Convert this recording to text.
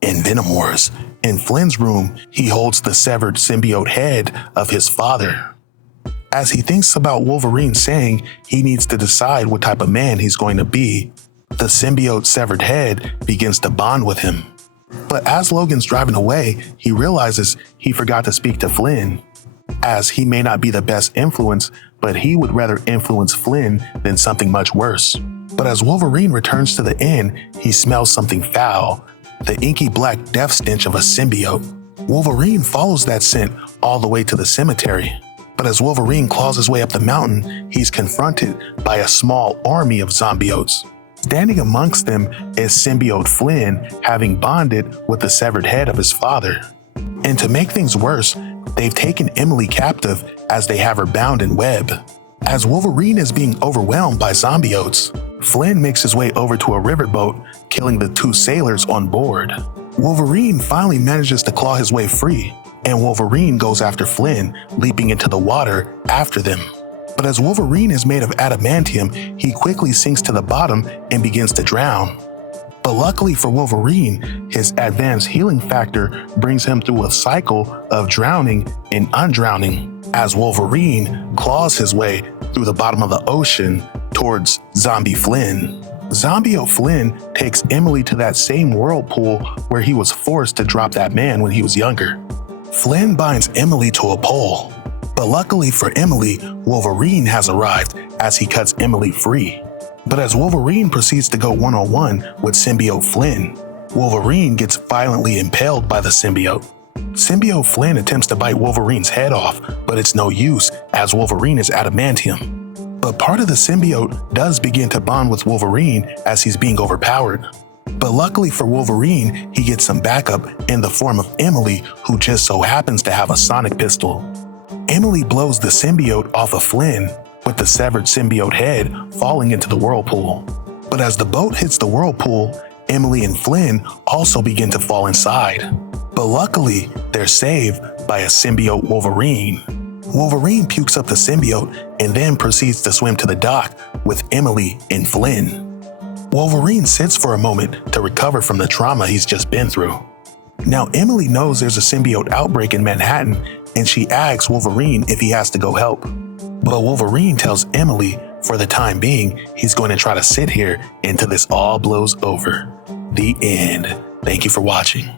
In Venom Wars, in Flynn's room, he holds the severed symbiote head of his father. As he thinks about Wolverine saying he needs to decide what type of man he's going to be, the symbiote's severed head begins to bond with him. But as Logan's driving away, he realizes he forgot to speak to Flynn, as he may not be the best influence, but he would rather influence Flynn than something much worse. But as Wolverine returns to the inn, he smells something foul, the inky black death stench of a symbiote. Wolverine follows that scent all the way to the cemetery. But as Wolverine claws his way up the mountain, he's confronted by a small army of zombiotes. Standing amongst them is symbiote Flynn, having bonded with the severed head of his father. And to make things worse, they've taken Emily captive as they have her bound in web. As Wolverine is being overwhelmed by zombiotes, Flynn makes his way over to a riverboat, killing the 2 sailors on board. Wolverine finally manages to claw his way free, and Wolverine goes after Flynn, leaping into the water after them. But as Wolverine is made of adamantium, he quickly sinks to the bottom and begins to drown. But luckily for Wolverine, his advanced healing factor brings him through a cycle of drowning and undrowning, as Wolverine claws his way through the bottom of the ocean towards Zombie Flynn. Zombiote Flynn takes Emily to that same whirlpool where he was forced to drop that man when he was younger. Flynn binds Emily to a pole, but luckily for Emily, Wolverine has arrived as he cuts Emily free. But as Wolverine proceeds to go one-on-one with Symbiote Flynn, Wolverine gets violently impaled by the symbiote. Symbiote Flynn attempts to bite Wolverine's head off, but it's no use as Wolverine is adamantium. But part of the symbiote does begin to bond with Wolverine as he's being overpowered. But luckily for Wolverine, he gets some backup in the form of Emily, who just so happens to have a sonic pistol. Emily blows the symbiote off of Flynn, with the severed symbiote head falling into the whirlpool. But as the boat hits the whirlpool, Emily and Flynn also begin to fall inside. But luckily, they're saved by a symbiote Wolverine. Wolverine pukes up the symbiote and then proceeds to swim to the dock with Emily and Flynn. Wolverine sits for a moment to recover from the trauma he's just been through. Now Emily knows there's a symbiote outbreak in Manhattan, and she asks Wolverine if he has to go help. But Wolverine tells Emily for the time being he's going to try to sit here until this all blows over. The end. Thank you for watching.